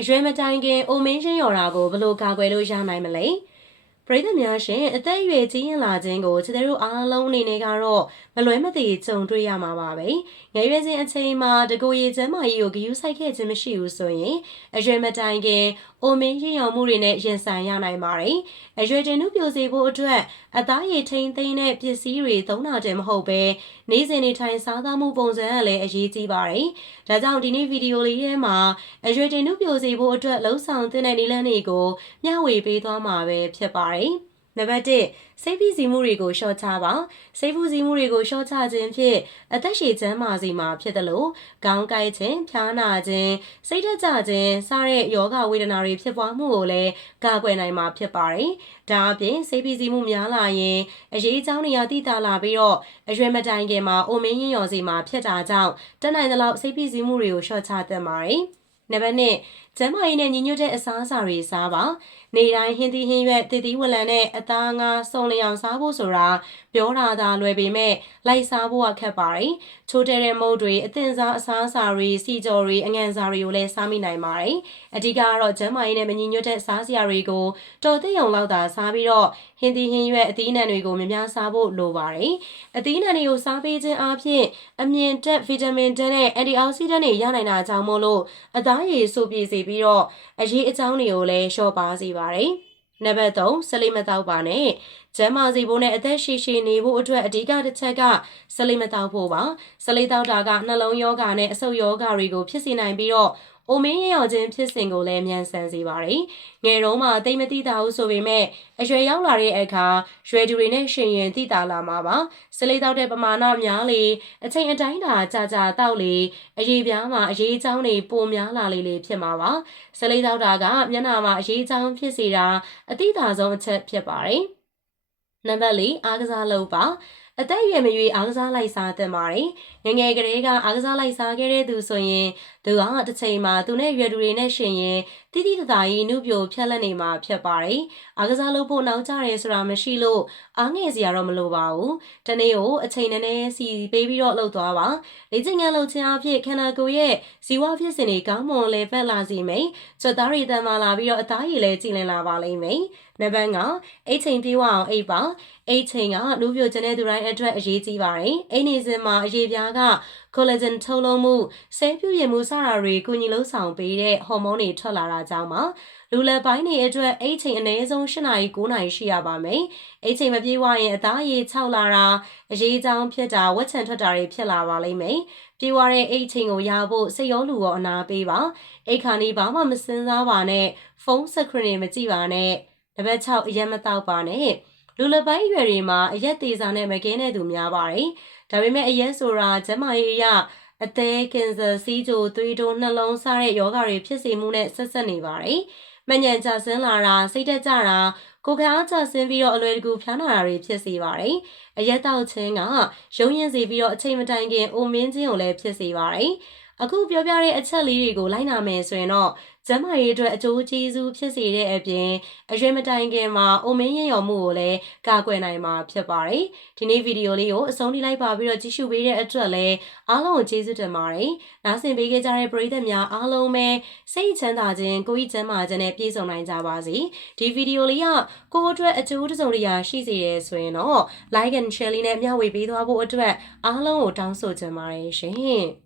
အရွယ်မတိုင်ခင်အိုမင်းချင်းရော်တာကိုဘယ်လိုကာကွယ်လို့ရနိုင်မလဲ ပရိသတ်များရှင်အသက်အရွယ်ကြီးရင်လာခြင်းကိုခြေတို့အားလုံးအနေနဲ့ကတော့မလွဲမသွေကြုံတွေ့ရမှာပါပဲငယ်ရွယ်စဉ်အချိန်မှာတကိုယ်ရည်ကျမ်းမာရေးကိုဂရုစိုက်ခဲ့ခြင်းမရှိဘူးဆိုရင်အရွယ်မတိုင်ခင်အိုမင်းရင်ရောင်မှုတွေနဲ့ရင်ဆိုင်ရနိုင်ပါတယ်အရွယ်တင်နုပြိုစေဖို့အတွက်အသားရည်ထိန်သိမ်းတဲ့ပစ္စည်းတွေသုံးတာတည်းမဟုတ်ပဲနေ့စဉ်နေထိုင်စားသောက်မှုပုံစံကလည်းအရေးကြီးပါတယ်ဒါကြောင့်ဒီနေ့ဗီဒီယိုလေးထဲမှာအရွယ်တင်နုပြိုစေဖို့အတွက်လှုံ့ဆော်သင့်တဲ့နည်းလမ်းတွေကိုမျှဝေပေးသွားမှာပဲဖြစ်ပါတယ်နံပါတ်1စိတ်ဖိစီးမှုတွေကိုရှော့ချပါစိတ်ဖိစီးမှုတွေကိုရှော့ချခြင်းဖြင့်အသက်ရှည်ကျန်းမာစေမှာဖြစ်တယ်လို့ခေါင်းကိုက်ခြင်းဖျားနာခြင်းစိတ်ဓာတ်ကျခြင်းစတဲ့ယောဂဝေဒနာတွေဖြစ်ပွားမှုကိုလည်းကာကွယ်နိုင်မှာဖြစ်ပါတယ်ဒါအပြင်စိတ်ဖိစီးမှုများလာရင်အရေးအကြောင်းတွေအတိတာလာပြီးတော့အရွယ်မတိုင်ခင်မှာအိုမင်းရင်ရော်စီမှာဖြစ်တာကြောင့်တက်နိုင်သလောက်စိတ်ဖိစီးမှုတွေကိုရှော့ချသင့်ပါတယ် နံပါတ်1ကျန်းမာရေးနဲ့ညီညွတ်တဲ့အစားအစာတွေစားပါနေတိုင်းဟင်းသီးဟင်းရွက်တည်တည်ဝလံနဲ့အသားငါစုံလျောင်စားဖို့ဆိုတာပြောတာသာလွယ်ပေမဲ့လိုက်စားဖို့ကခက်ပါတယ်ချိုးတဲတဲ့မုတ်တွေအသင်စားအစားအစာတွေစီကြော်တွေအငန်စားတွေကိုလည်းစားမိနိုင်ပါတယ်အဓိကကတော့ကျန်းမာရေးနဲ့မညီညွတ်တဲ့စားစရာတွေကိုတော်သိအောင်လောက်သာစားပြီးတော့ဟင်းသီးဟင်းရွက်အသီးနှံတွေကိုများများစားဖို့လိုပါတယ်အသီးနှံတွေကိုစားပေးခြင်းအပြင်အမြင့်တက်ဗီတာမင်ဓာတ်နဲ့အန်တီအောက်ဆီဒန့်တွေရနိုင်တာကြောင့်မို့လို့အသားရည်ဆိုပြေစေပြီးတော့အရေးအကြောင်းတွေကိုလည်းလျှော့ပါစေပါတယ်။နံပါတ်3ဆလိမတောက်ပါနဲ့။ကျန်းမာစီဖို့နဲ့အသက်ရှည်ရှည်နေဖို့အတွက်အဓိကတစ်ချက်ကဆလိမတောက်ဖို့ပါ။ဆလိတောက်တာကနှလုံးယောဂနဲ့အဆုတ်ယောဂတွေကိုဖြစ်စေနိုင်ပြီးတော့ အိုမင်းရရောခြင်းဖြစ်စဉ်ကိုလည်းမြန်ဆန်စေပါတယ်။ငယ်တုန်းမှာတိတ်မသိတာဘူးဆိုပေမဲ့အရွယ်ရောက်လာတဲ့အခါရွယ်သူတွေနဲ့ရှင်ရင်သိတာလာမှာပါ။စလိတောက်တဲ့ပမာဏများလေအချိန်အတိုင်းတာကြာကြာတောက်လေအရေးပြားမှာအရေးချောင်းတွေပိုများလာလေလေဖြစ်မှာပါ။စလိတောက်တာကမျက်နှာမှာအရေးချောင်းဖြစ်စေတာအသိသာဆုံးအချက်ဖြစ်ပါတယ်။နံပါတ်၄အားကစားလုပ်ပါ အသက်အရွယ်မရွေးအားကစားလိုက်စားသင့်ပါတယ်။ငငယ်ကလေးကအားကစားလိုက်စားခဲ့တဲ့သူဆိုရင်သူကတစ်ချိန်မှာသူနဲ့ရွယ်သူတွေနဲ့ရှင်ရင်တိတိတသာကြီးနှုတ်ပြိုဖြက်လက်နေမှာဖြစ်ပါတယ်။အားကစားလုပ်ဖို့နောက်ကျတယ်ဆိုတာမရှိလို့အားငယ်စရာတော့မလိုပါဘူး။တနေ့ကိုအချိန်နည်းနည်းစီပေးပြီးတော့လှုပ်သွားပါ။လေ့ကျင့်ခန်းလုပ်ခြင်းအဖြစ်ခန္ဓာကိုယ်ရဲ့ဇီဝဖြစ်စဉ်တွေကောင်းမွန်လေပတ်လာစီမယ်။ကြွသားရီတန်မာလာပြီးတော့အသားရည်လည်းကြည်လင်လာပါလိမ့်မယ်။နံပါတ်9အိတ်ချိန်ပြေးဝအောင်အိတ်ပါ။အိတ်ချိန်ကလူပြိုကျတဲ့သူတိုင်းအတွက်အရေးကြီးပါတယ်။အိတ်နေစဉ်မှာအရေးပြားက collagen ထုတ်လုပ်မှုဆဲပြူရည်မှုစတာတွေကုညီလုံးဆောင်ပေးတဲ့ဟော်မုန်းတွေထွက်လာတာကြောင့်ပါလူလက်ပိုင်းတွေအတွက်အိတ်ချိန်အနည်းဆုံး၈နာရီ9နာရီရှိရပါမယ်အိတ်ချိန်မပြေးဝရင်အသားရည်ခြောက်လာတာအရေးကြောင်းဖြစ်တာဝက်ချံထွက်တာတွေဖြစ်လာပါလိမ့်မယ်ပြေးဝတဲ့အိတ်ချိန်ကိုရဖို့စိတ်ရောလူရောအနာပေးပါအိတ်ခါနီးဘာမှမစင်စားပါနဲ့ဖုန်းစခရင်တွေမကြည့်ပါနဲ့ နံပါတ်6အရက်မတောက်ပါနဲ့လူလပိုင်းရွယ်တွေမှာအရက်သေးစာနဲ့မကင်းတဲ့သူများပါတယ်။ဒါပေမဲ့အရက်ဆိုတာကျန်းမာရေးအရအသေးကင်ဆာစီးချိုသွေးတိုးနှလုံးစတဲ့ယောဂတွေဖြစ်စေမှုနဲ့ဆက်ဆက်နေပါတယ်။မညံကြဆင်းလာတာစိတ်တက်ကြတာကိုယ်ခံအားကျဆင်းပြီးတော့အလွယ်တကူဖျားနာတာတွေဖြစ်စေပါတယ်။အရက်တောက်ခြင်းကရုံရင်စေပြီးတော့အချိန်မတိုင်ခင်အိုမင်းခြင်းကိုလည်းဖြစ်စေပါတယ်။ အခုပြောပြတဲ့အချက်လေးတွေကိုလိုက်နာမယ်ဆိုရင်တော့ကျန်းမာရေးအတွက်အကျိုးကျေးဇူးဖြစ်စေတဲ့အပြင်အရွယ်မတိုင်ခင်မှာအိုမင်းရင်ရော်မှုကိုလည်းကာကွယ်နိုင်မှာဖြစ်ပါတယ်။ဒီနေ့ဗီဒီယိုလေးကိုအဆုံးထိလိုက်ပါပြီးတော့ကြည့်ရှုပေးတဲ့အတွက်လည်းအားလုံးကိုကျေးဇူးတင်ပါတယ်။နားဆင်ပေးခဲ့ကြတဲ့ပရိသတ်များအားလုံးပဲစိတ်ချမ်းသာခြင်းကိုယ်ဤကျန်းမာခြင်းနဲ့ပြည့်စုံနိုင်ကြပါစေ။ဒီဗီဒီယိုလေးကကိုယ့်အတွက်အကျိုးတစုံတရာရှိစေရဆိုရင်တော့ like and share လေးနဲ့မျှဝေပေးသွားဖို့အတွက်အားလုံးကိုတောင်းဆိုချင်ပါတယ်ရှင်။